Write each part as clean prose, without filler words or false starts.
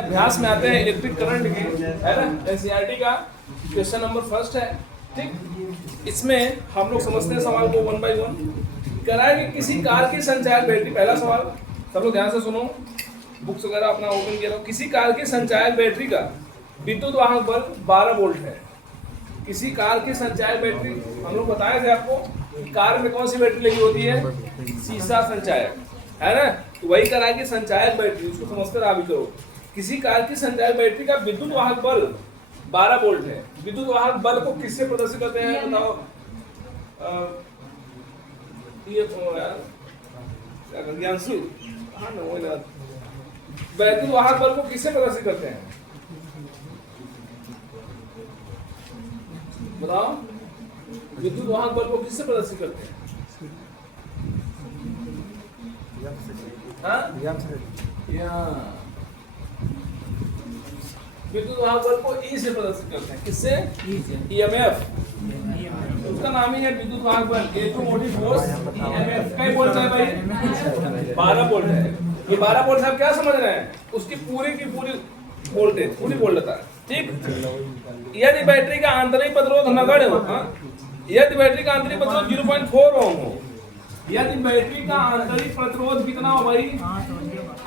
अभ्यास में आते हैं इलेक्ट्रिक करंट के, है ना। एनसीईआरटी का क्वेश्चन नंबर फर्स्ट है, ठीक। इसमें हम लोग समझते हैं सवाल को 1 बाय 1। कह रहा है कि किसी कार की संचायक बैटरी, पहला सवाल सब लोग ध्यान से सुनो, बुक्स वगैरह अपना ओपन किया रहो। किसी कार की संचायक बैटरी का विद्युत वाहक बल 12 वोल्ट है। किसी कार की संचायक बैटरी, हम लोग बताए थे आपको कि कार में कौन सी बैटरी लगी होती है, सीसा संचायक, है ना। तो वही करा कि संचायक बैटरी, उसको समझकर आप भी करो। किसी कार की संचायक बैटरी का विद्युत वाहक बल 12 वोल्ट है। विद्युत वाहक बल को किससे प्रदर्शित करते हैं बताओ। ये तो यार ज्ञानसु, हाँ ना, वही ना। विद्युत वाहक बल को किससे प्रदर्शित करते हैं बताओ। विद्युत वाहक बल को किससे प्रदर्शित करते हैं? विद्युत वाहक बल को ई से प्रदर्शित करते हैं। किससे? ईएमएफ। उसका नाम ही है विद्युत वाहक बल, इलेक्ट्रोमोटिव फोर्स ईएमएफ। कई वोल्ट है भाई? 12 वोल्ट है। ये 12 वोल्ट आप क्या समझ रहे हैं? उसकी पूरी की पूरी वोल्टेज, पूरी वोल्टता है, ठीक। यदि बैटरी का आंतरिक प्रतिरोध नगण्य हो, यदि बैटरी का आंतरिक प्रतिरोध 0.4 ओम हो, यदि बैटरी का आंतरिक प्रतिरोध कितना हो भाई?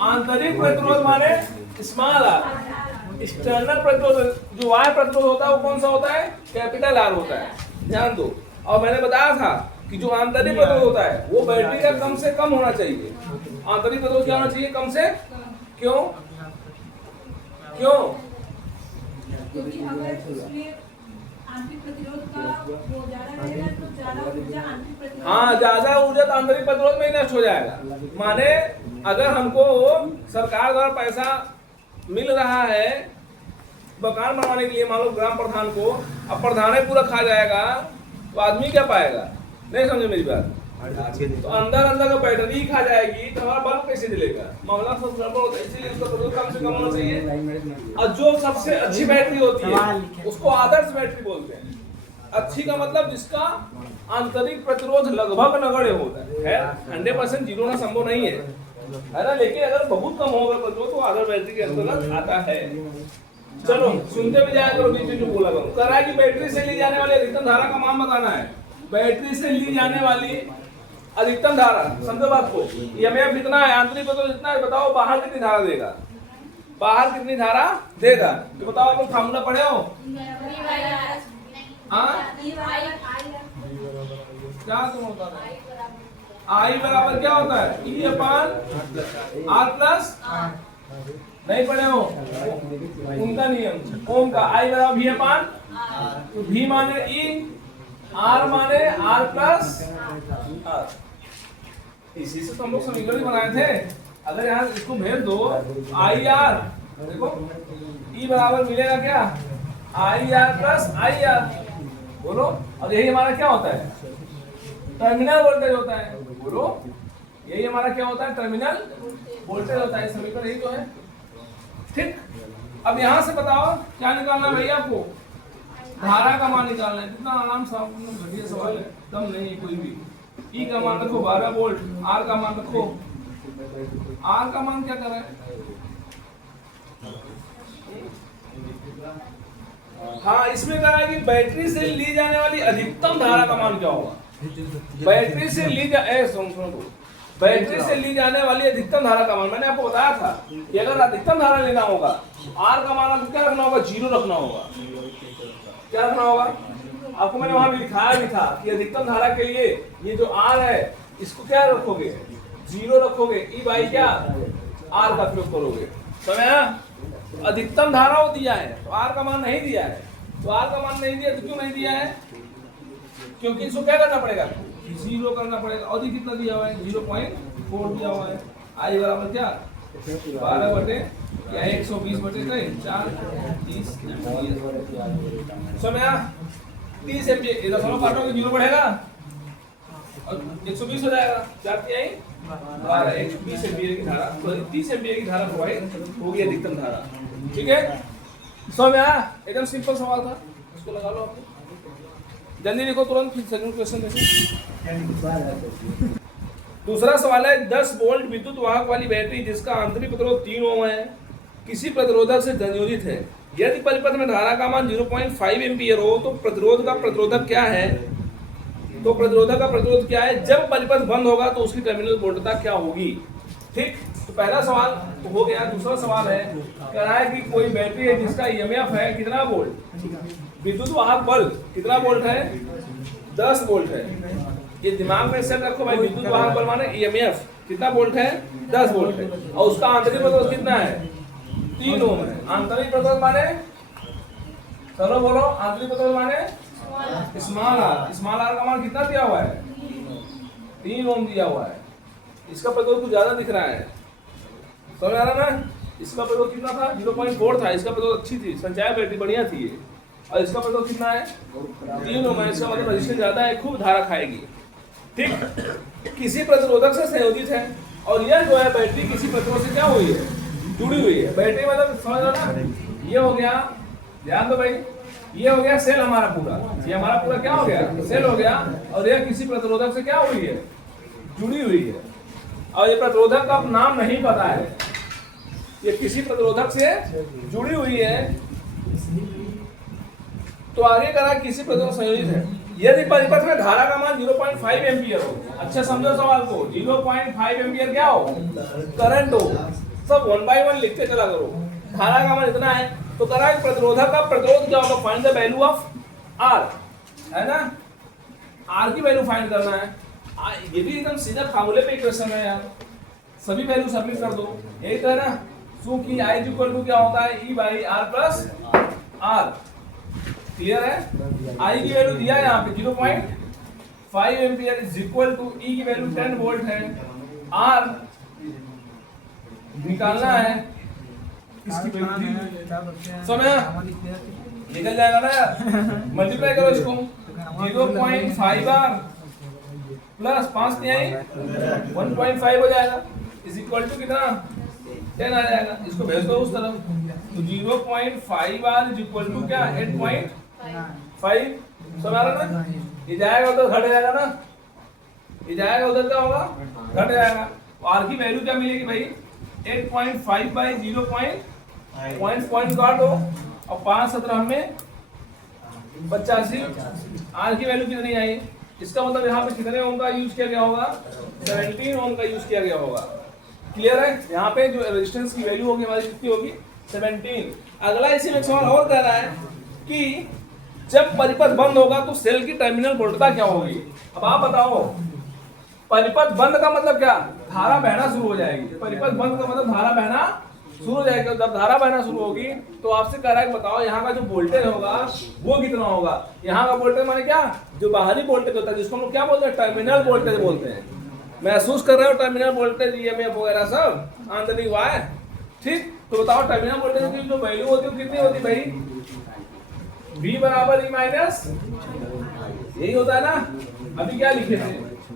आंतरिक प्रतिरोध माने स्मॉल आर। एक्सटर्नल प्रतिरोध, जो वायर प्रतिरोध होता है वो कौन सा होता है? कैपिटल आर होता है, ध्यान दो। और मैंने बताया था कि जो आंतरिक प्रतिरोध होता है वो बैटरी का कम से कम होना चाहिए। आंतरिक प्रतिरोध क्या होना चाहिए? कम से। क्यों? क्यों? क्योंकि अगर उसमें आंतरिक प्रतिरोध का वो ज्यादा रहेगा तो ज्यादा ऊर्जा आंतरिक प्रतिरोध, हाँ, ज्यादा ऊर्जा तो आंतरिक प्रतिरोध में ही नष्ट हो जाएगा। माने अगर हमको सरकार द्वारा पैसा मिल रहा है मकान बनवाने के लिए, मान लो ग्राम प्रधान को, अब प्रधान ही पूरा खा जाएगा तो आदमी क्या पाएगा? नहीं समझे मेरी बात? तो अंदर अंदर का बैटरी खा जाएगी तो हमारा बल्ब कैसे जलेगा? मामला सब गड़बड़ होता है। इसलिए उसका प्रतिरोध कम से कम होना चाहिए। और जो सबसे अच्छी बैटरी होती है उसको आदर्श बैटरी बोलते हैं। अच्छी का मतलब जिसका आंतरिक प्रतिरोध लगभग नगण्य होता है। 100% जीरो होना संभव नहीं है ना। लेकिन अगर बहुत कम होगा प्रतिरोध तो आदर्श बैटरी के अंतर्गत आता है। चलो सुनते भी जाया करो, बीच में जो बोला करो। कह रहा है कि बैटरी से ली जाने वाली अधिकतम धारा का मान बताना है। बैटरी से ली जाने वाली अधिकतम धारा, समझो बात को। ईएमएफ कितना है? आंतरिक प्रतिरोध कितना है? बताओ बाहर कितनी धारा देगा? बाहर कितनी धारा देगा? तो बताओ, आप लोग फार्मूला पढ़े हो? क्या तुम होता है? आई बराबर क्या होता है? ई अपान आर प्लस, नहीं पढ़े हो? उनका नियम ओम का। आई बराबर भी अपान, तो भी माने ई, आर माने आर प्लस आर। इसी से तो हम लोग समीकरण ही बनाए थे। अगर यहाँ इसको भेज दो आई आर, देखो ई बराबर मिलेगा क्या? I R plus I R, बोलो। और यही हमारा क्या होता है? टर्मिनल वोल्टेज होता है, बोलो। यही हमारा क्या होता है? टर्मिनल वोल्टेज होता है। समीकरण यही तो है, ठीक। अब यहाँ से बताओ क्या निकालना है भैया आपको? धारा का मान निकालना है। कितना आराम से घटिया सवाल है, दम नहीं है कोई भी। ई का मान रखो 12 वोल्ट, आर का मान रखो। आर का मान क्या कर रहा है? हाँ, इसमें कहा है कि बैटरी से ली जाने वाली अधिकतम धारा का मान क्या होगा? बैटरी से ली सुनो, बैटरी से ली जाने वाली अधिकतम धारा का मान मैंने आपको बताया था कि अगर अधिकतम धारा लेना होगा, आर का मान आपको क्या रखना होगा? 0 रखना होगा। क्या रखना होगा? आपको मैंने वहां भी लिखाया भी था कि अधिकतम धारा के लिए ये जो आर है इसको क्या रखोगे? 0 रखोगे। ई बाई क्या? आर का प्रयोग करोगे। समझा? अधिकतम धारा वो दिया है तो आर का मान नहीं दिया है। तो आर का मान नहीं दिया तो क्यों नहीं दिया है? क्योंकि इसको क्या करना पड़ेगा? 0 करना पड़ेगा। और कितना दिया हुआ है? 0.4 दिया हुआ है। आई बराबर क्या? 12 बटे या 120 बटे 4, 30 समझा? 30 एम्पीयर। इधर दोनों काटोगे 0 बढ़ेगा और 120 हो जाएगा। 4 तिहाई 12, 120 एम्पीयर की धारा, 30 एम्पीयर की धारा प्रोवाइड होगी, अधिकतम धारा। ठीक है, समझ आया? एकदम सिंपल सवाल था, इसको लगा लो आप। जल्दी लिखो तुरंत, फिर सेकंड क्वेश्चन देखो। दूसरा सवाल है 10 वोल्ट विद्युत वाहक वाली बैटरी जिसका आंतरिक प्रतिरोध 3 ओम है, किसी प्रतिरोधक से संयोजित है। यदि परिपथ में धारा का मान 0.5 एम्पीयर हो तो प्रतिरोध का प्रतिरोधक क्या है? तो प्रतिरोधक का प्रतिरोध क्या है? जब परिपथ बंद होगा तो उसकी टर्मिनल वोल्टता क्या होगी? ठीक, तो पहला सवाल तो हो गया। दूसरा सवाल है, कह रहा है कि कोई बैटरी है जिसका ईएमएफ है कितना वोल्ट? विद्युत वाहक बल कितना वोल्ट है? 10 वोल्ट है। ये दिमाग में सेट रखो भाई, विद्युत वाहक बल माने ईएमएफ कितना वोल्ट है? 10 वोल्ट है। और उसका आंतरिक प्रतिरोध कितना है? 3 ओम है। आंतरिक प्रतिरोध माने, चलो बोलो, आंतरिक प्रतिरोध माने स्मॉल आर। स्मॉल आर का मान कितना दिया हुआ है? 3 ओम दिया हुआ है। इसका प्रतिरोध कुछ ज्यादा दिख रहा है, समझ आ रहा ना? इसका प्रतिरोध कितना था? 0.4 था। इसका प्रतिरोध अच्छी थी, संचायक बैटरी बढ़िया थी ये। और इसका प्रतिरोध कितना है? 3 ओम है। इसका मतलब रेजिस्टेंस ज्यादा है, खूब धारा खाएगी। ठीक, किसी प्रतिरोधक से संयोजित है और यह जो है बैटरी किसी प्रतिरोध से क्या हुई है? जुड़ी हुई है। बैटरी मतलब समझ लो ना, ये हो गया, ध्यान दो भाई, ये हो गया सेल हमारा पूरा। ये हमारा पूरा क्या हो गया? सेल हो गया। और यह किसी प्रतिरोधक से क्या हुई है? जुड़ी हुई है। और ये प्रतिरोधक का नाम नहीं पता है, ये किसी प्रतिरोधक से जुड़ी हुई है। तो आगे करा किसी प्रतिरोधक संयोजित है। यदि परिपथ में धारा का मान 0.5 एम्पीयर हो, अच्छा समझो सवाल को, 0.5 एम्पीयर क्या हो? करंट हो। सब 1 by 1 लिखते चला करो। धारा का मान इतना है तो करा प्रतिरोधक का प्रतिरोध क्या होगा? Find the value of R, है ना? आर की वैल्यू फाइंड करना है। ये भी एकदम सीधा फार्मूले पे इक्वेशन है यार, सभी वैल्यू सबमिट कर दो। यही तो है ना, क्योंकि I इक्वल टू क्या होता है? E by R plus R. Clear है? I की वैल्यू दिया है यहाँ पे 0.5 ampere is equal to E की वैल्यू 10 वोल्ट है। R निकालना है, इसकी वैल्यू समय निकल जाएगा ना, मल्टीप्लाई करो इसको। 0.5 आर प्लस 5 तिहाई 1.5 हो जाएगा, इज इक्वल टू कितना? 10 आ जाएगा। इसको भेज दो उस तरफ। तो 0.5 आर इज इक्वल टू क्या? 8.5। समझ आ रहा ना? ये जाएगा उधर घट जाएगा ना, ये जाएगा उधर क्या होगा? घट जाएगा। आर की वैल्यू क्या मिलेगी भाई? 8.5 बाई 0.5 पॉइंट काट दो और 5 17 में 85। आर की वैल्यू कितनी आई? इसका मतलब यहाँ पे कितने ओम का यूज किया गया होगा? 17 ओम का यूज किया गया होगा। क्लियर है? यहाँ पे जो रेजिस्टेंस की वैल्यू होगी हमारी कितनी होगी? 17। अगला इसी में सवाल और कह रहा है कि जब परिपथ बंद होगा तो सेल की टर्मिनल वोल्टता क्या होगी? अब आप बताओ, परिपथ बंद का मतलब क्या? धारा बहना शुरू हो जाएगी। परिपथ बंद का मतलब धारा बहना शुरू हो जाएगा। जब धारा बहना शुरू होगी तो आपसे कह रहा है बताओ यहाँ का जो वोल्टेज होगा वो कितना होगा? यहाँ का वोल्टेज माने क्या? जो बाहरी वोल्टेज होता है, जिसको हम लोग क्या बोलते हैं? टर्मिनल वोल्टेज बोलते हैं। महसूस कर रहे हो टर्मिनल वोल्टेज, ईएमएफ वगैरह सब आंतरिक हुआ है। ठीक, तो बताओ टर्मिनल वोल्टेज की जो वैल्यू होती है कितनी होती है भाई? V बराबर E माइनस, यही होता है ना। अभी क्या लिखे थे?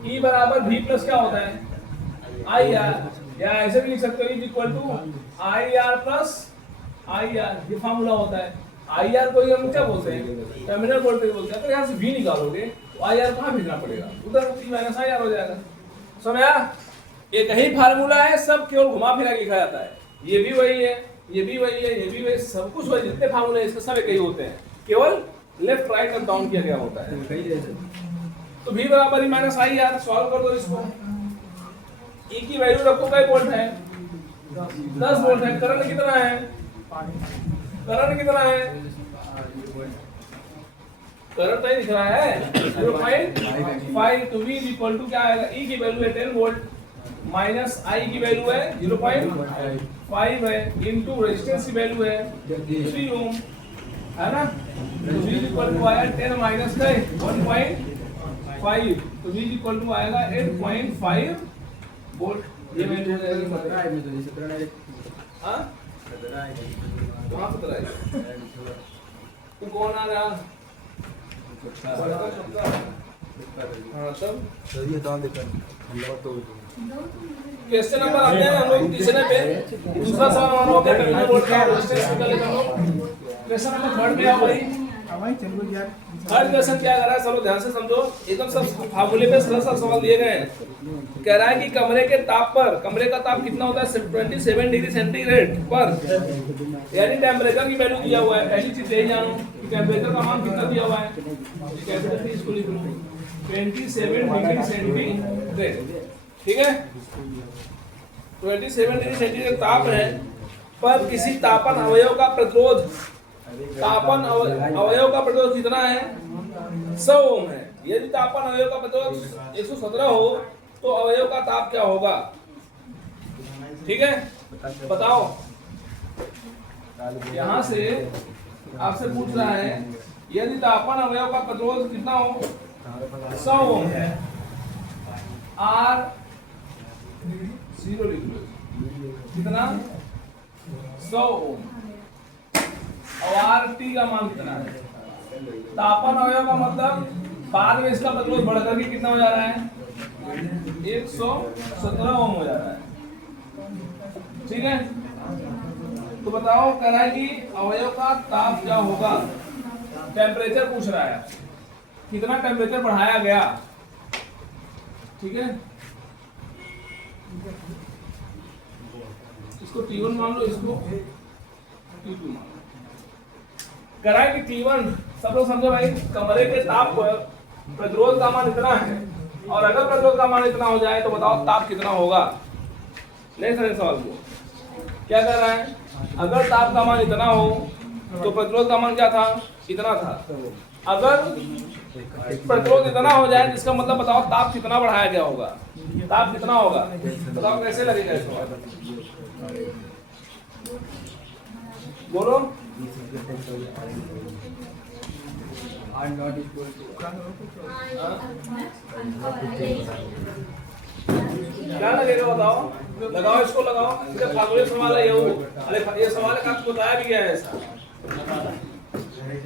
E बराबर V प्लस क्या होता है? IR, या ऐसे भी लिख सकते हो E equal to IR plus IR। ये फार्मूला होता है। IR को हम क्या बोलते हैं? टर्मिनल वोल्टेज बोलते हैं। तो यहाँ से V निकालोगे तो IR कहाँ भेजना पड़ेगा? उधर E माइनस IR हो जाएगा। समझा? एक ही फार्मूला है, सब केवल घुमा फिरा के लिखा जाता है। ये भी वही है, ये भी वही है, ये भी वही, सब कुछ वही। जितने फार्मूले इसके सब एक ही होते हैं, केवल लेफ्ट राइट और डाउन किया गया होता है। तो V बराबर E माइनस IR, सॉल्व कर दो इसको। E की वैल्यू रखो, कई वोल्ट है? 10 वोल्ट है। करंट कितना है? करंट कितना है? करंट नहीं दिख रहा है, 0.5। तो V इक्वल टू क्या आएगा? E की वैल्यू है 10 वोल्ट माइनस I की वैल्यू है 0.5 है, इनटू रेजिस्टेंस की वैल्यू है 3 ओम, है ना? तो V इक्वल टू आया 10 माइनस 1.5। तो V इक्वल टू आएगा 8.5 वोल्ट। ये वैल्यू हो जाएगी। हाँ, कहाँ 17 है? तो कौन आ रहा? हाँ, तब क्वेश्चन नंबर आते हैं हम लोग तीसरे पे। दूसरा सवाल हमारा हो गया टर्मिनल वोल्ट का रेजिस्टेंस निकालने का। क्वेश्चन नंबर 3 में आओ भाई। थर्ड क्वेश्चन क्या कर रहा है, चलो ध्यान से समझो, एकदम सब फार्मूले पे सरल सरल सवाल दिए गए हैं। कह रहा है कि कमरे के ताप पर, कमरे का ताप कितना होता है 27 डिग्री सेंटीग्रेड पर, यानी टेम्परेचर की वैल्यू दिया हुआ है। पहली चीज यही जानो कि टेम्परेचर का मान कितना दिया हुआ है, कैपिटल टी इसको लिख लो 27 डिग्री सेंटीग्रेड, ठीक है। 27 डिग्री सेंटीग्रेड ताप है पर किसी तापन अवयव का प्रतिरोध, तापन अवयव का प्रतिरोध कितना है 100 ओम है। यदि तापन अवयव का प्रतिरोध 117 हो तो अवयव का ताप क्या होगा, ठीक है, बताओ। यहां से आपसे पूछ रहा है यदि तापन अवयव का प्रतिरोध कितना हो 100 ओम है, R 0 लिख लो, कितना 100 ओम, और RT का मान कितना है। तापन अवयव का मतलब बाद में इसका प्रतिरोध बढ़कर के कितना हो जा रहा है 117 ओम हो जा रहा है, ठीक है। तो बताओ, कह रहा है कि अवयव का ताप क्या होगा, टेम्परेचर पूछ रहा है, कितना टेम्परेचर बढ़ाया गया, ठीक है। इसको T1 मान लो, इसको T2 मान लो। कह रहा है कि T1, सब लोग समझो भाई, कमरे के ताप पर प्रतिरोध का मान इतना है, और अगर प्रतिरोध का मान इतना हो जाए तो बताओ ताप कितना होगा। नहीं समझे सवाल को, क्या कर रहा है, अगर ताप का मान इतना हो तो प्रतिरोध का मान क्या था, इतना था। अगर प्रतिरोध इतना हो जाए जिसका मतलब बताओ ताप कितना बढ़ाया गया होगा, ताप कितना होगा, बताओ कैसे लगेगा इस सवाल, बोलो। क्या लगेगा बताओ, लगाओ, इसको लगाओ, इसका फार्मूले सवाल है ये, अरे ये सवाल का आपको बताया भी गया है ऐसा।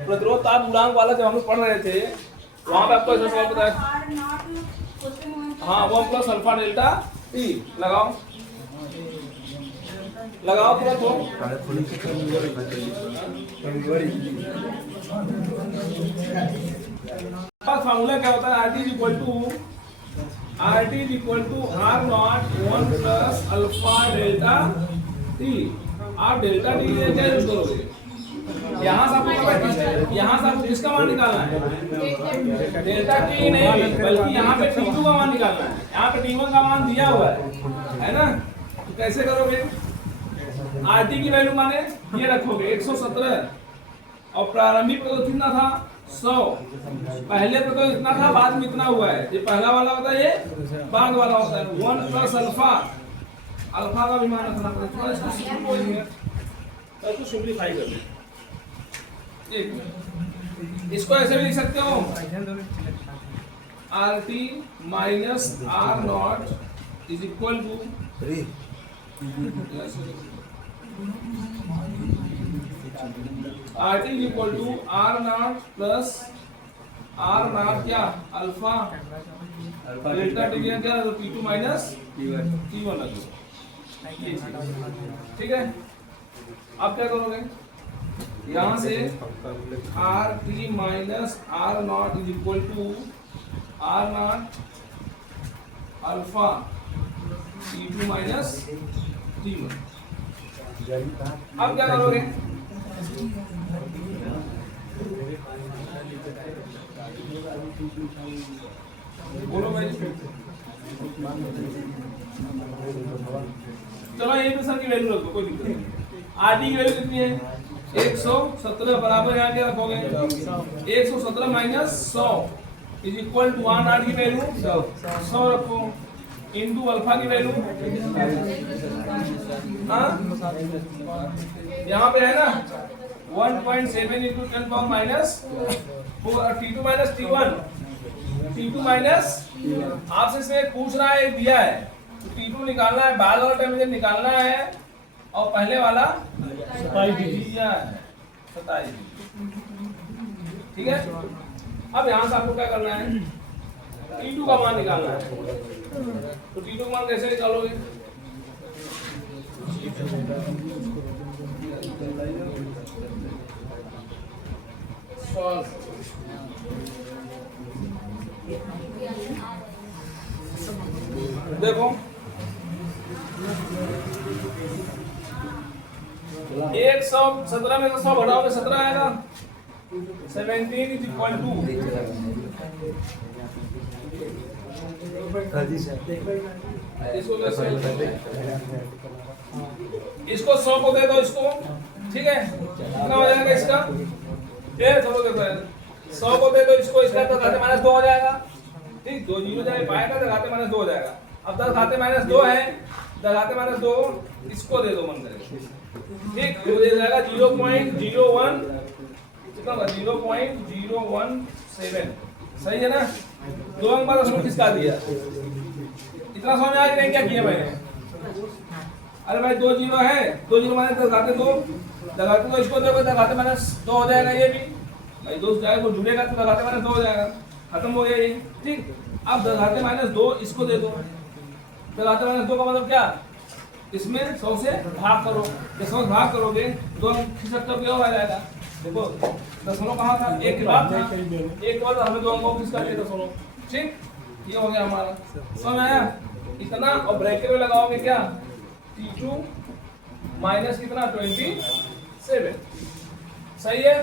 प्रतिरोध ताप गुणांक वाला जब हम लोग पढ़ रहे थे वहां पे आपको ऐसा सवाल बताया, हाँ 1 प्लस अल्फा डेल्टा टी, लगाओ लगाओ पूरा तो फार्मूला क्या होता है, RT is equal to R naught 1 plus alpha delta T. आप डेल्टा टी क्या यूज करोगे, यहाँ से आपको किसका मान निकालना है, डेल्टा टी नहीं, बल्कि यहाँ पे T2 का मान निकालना है। यहाँ पे T1 का मान दिया हुआ है ना, तो कैसे करोगे, RT की वैल्यू माने ये रखोगे 117, और प्रारंभिक प्रतिरोध कितना था 100, पहले प्रतिरोध इतना था, बाद में इतना हुआ है, ये पहला वाला होता है, ये बाद वाला होता है। 1 प्लस अल्फा, अल्फा का भी मान रखना पड़ेगा, थोड़ा इसको सिंप्लीफाई कर दें। इसको ऐसे भी लिख सकते हो, RT minus R naught is equal to RT is equal to R naught plus R naught क्या अल्फा डेल्टा टी क्या है, T2 माइनस T1 लगो, ठीक है। अब क्या करोगे, यहाँ से RT minus R naught is equal to R naught alpha T2 minus T1। अब क्या करोगे, बोलो भाई, चलो ये तो सर की वैल्यू रखो, कोई दिक्कत नहीं। RT की वैल्यू कितनी है 117, बराबर यहाँ क्या रखोगे 117 minus 100 is equal to R naught की वैल्यू 100 रखो, इंटू अल्फा की वैल्यू, हाँ यहाँ पे है ना 1.7 into 10 power minus T2 minus T1, T2 minus, आपसे इसमें पूछ रहा है, दिया है तो T2 निकालना है, बाद वाला टेम्परेचर निकालना है, और पहले वाला 27 डिग्री है, 27 डिग्री, ठीक है। अब यहाँ से आपको क्या करना है, T2 का मान निकालना है, तो T2 का मान कैसे निकालोगे, सॉल्व। देखो 117 में से 100 घटाओगे 17 आएगा। 17 इज इक्वल टू इसको इसको 100 को दे दो इसको, ठीक है, कितना हो जाएगा इसका? ये चलो देखो 100 को दे दो इसको, इसका तो घाते माइनस 2 हो जाएगा, ठीक, 2 जीरो जाए पाएगा तो घाते माइनस 2 हो जाएगा। अब 10 घाते माइनस 2 है, 10 घाते माइनस 2 इसको दे दो मन करेगा, ठीक, तो दे जाएगा 0.01 कितना होगा 0.017, सही है ना? 2 अंक बाद उसको खिसका दिया, इतना समझ में आ गया क्या किया मैंने? अरे भाई 2 जीरो है, 2 जीरो माइनस 10 घाते 2 इसको देखो 10 घाते माइनस 2 हो जाएगा, ये भी भाई 2 जाएगा वो जुड़ेगा तो 10 घाते माइनस 2 हो जाएगा, खत्म हो गया ये, ठीक। अब 10 घाते माइनस 2 इसको दे दो, 10 घाते माइनस 2 का मतलब क्या? इसमें 100 से भाग करो, जब 100 भाग करोगे 2 अंक खिसक कर क्या हो जाएगा? देखो दशमलव कहाँ था? एक के बाद था, एक के बाद हमें 2 अंकों खिसका दिया दशमलव, ठीक, ये हो गया हमारा, समझ आया? इतना, और ब्रैकेट में लगाओगे क्या? T2 माइनस कितना 27, सही है।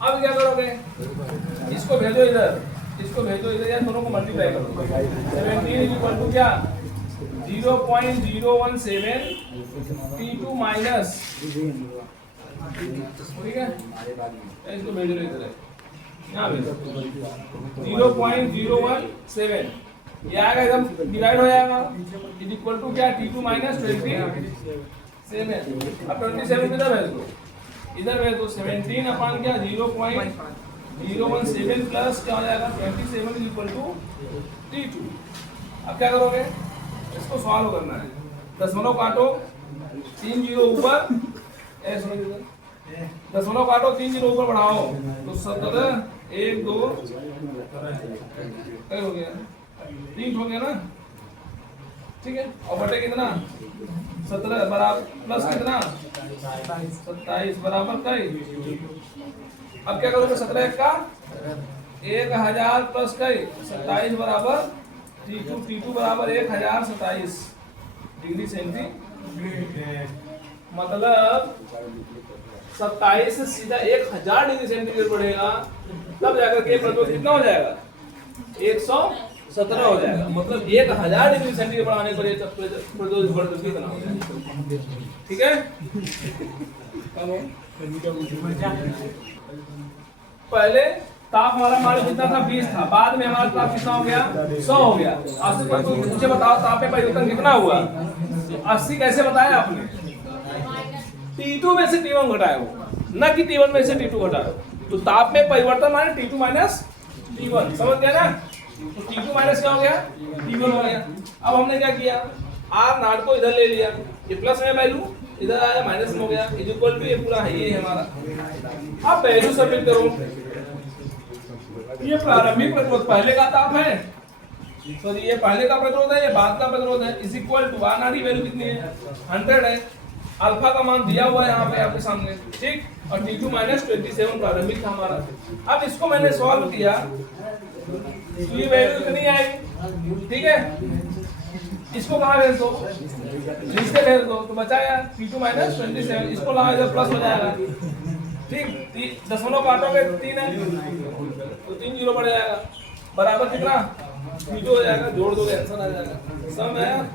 अब क्या करोगे? इसको भेजो इधर, इसको भेजो इधर, या दोनों को मल्टीप्लाई करो। 17 इज इक्वल टू क्या? 0.017 T2 माइनस, ठीक है, इसको भेजो इधर, यहाँ भेजो 0.017, ये आएगा एकदम डिवाइड हो जाएगा, इज इक्वल टू क्या? T2 minus 27। अब 27 इधर भेज दो, इधर भेज दो 17 अपॉन क्या 0.017 प्लस क्या हो जाएगा 27 इज इक्वल टू T2। अब क्या करोगे? इसको सॉल्व करना है, दशमलव काटो 3 जीरो ऊपर, दशमलव काटो 3 जीरो ऊपर बढ़ाओ तो 17 1 2 क्या हो गया? 3 हो गया ना, ठीक है, और बटे कितना 17 बराबर प्लस कितना 27 बराबर 23। अब क्या करोगे? 17 का 1000 प्लस 27 बराबर T2 बराबर 1027 डिग्री सेंटीग्रेड, मतलब 27 से सीधा 1000 डिग्री सेंटीग्रेड बढ़ेगा, तब जाकर के प्रतिरोध कितना हो जाएगा? 117 हो जाएगा, मतलब 1000 डिग्री सेंटीग्रेड बढ़ाने पर ये प्रतिरोध बढ़कर कितना हो जाएगा, ठीक है। पहले ताप हमारा मान कितना था? 20 था, बाद में हमारा ताप कितना हो गया? 100 हो गया। 80 पर मुझे बताओ ताप में परिवर्तन कितना हुआ? 80 कैसे बताया आपने? T2 में से T1 घटाया, ना कि T1 में से T2 घटाया, तो ताप में परिवर्तन माने T2 माइनस T1, समझ गया ना? तो T2 माइनस क्या हो गया? T1 हो गया। अब हमने क्या किया? R नॉट को इधर ले लिया, ये प्लस में वैल्यू इधर आया माइनस में हो गया, इज इक्वल टू ये पूरा है ये हमारा। अब वैल्यू सबमिट करो, ये प्रारंभिक प्रतिरोध पहले का ताप है, सॉरी ये पहले का प्रतिरोध है, ये बाद का प्रतिरोध है, is equal to R naught की वैल्यू कितनी है? 100 है, अल्फा का मान दिया हुआ है यहाँ पे आपके सामने, ठीक, और T2 माइनस 27 प्रारंभिक था हमारा। अब इसको मैंने सॉल्व किया तो ये वैल्यू इतनी आएगी, ठीक है, इसको कहाँ भेज दो? इसके भेज दो, तो बचाया T2 माइनस 27, इसको लाओ इधर प्लस हो जाएगा, ठीक, दशमलव काटोगे 3 है तो 3 जीरो बढ़ जाएगा, बराबर कितना T2 हो जाएगा, जोड़ दोगे आंसर आ जाएगा, समझ में आया?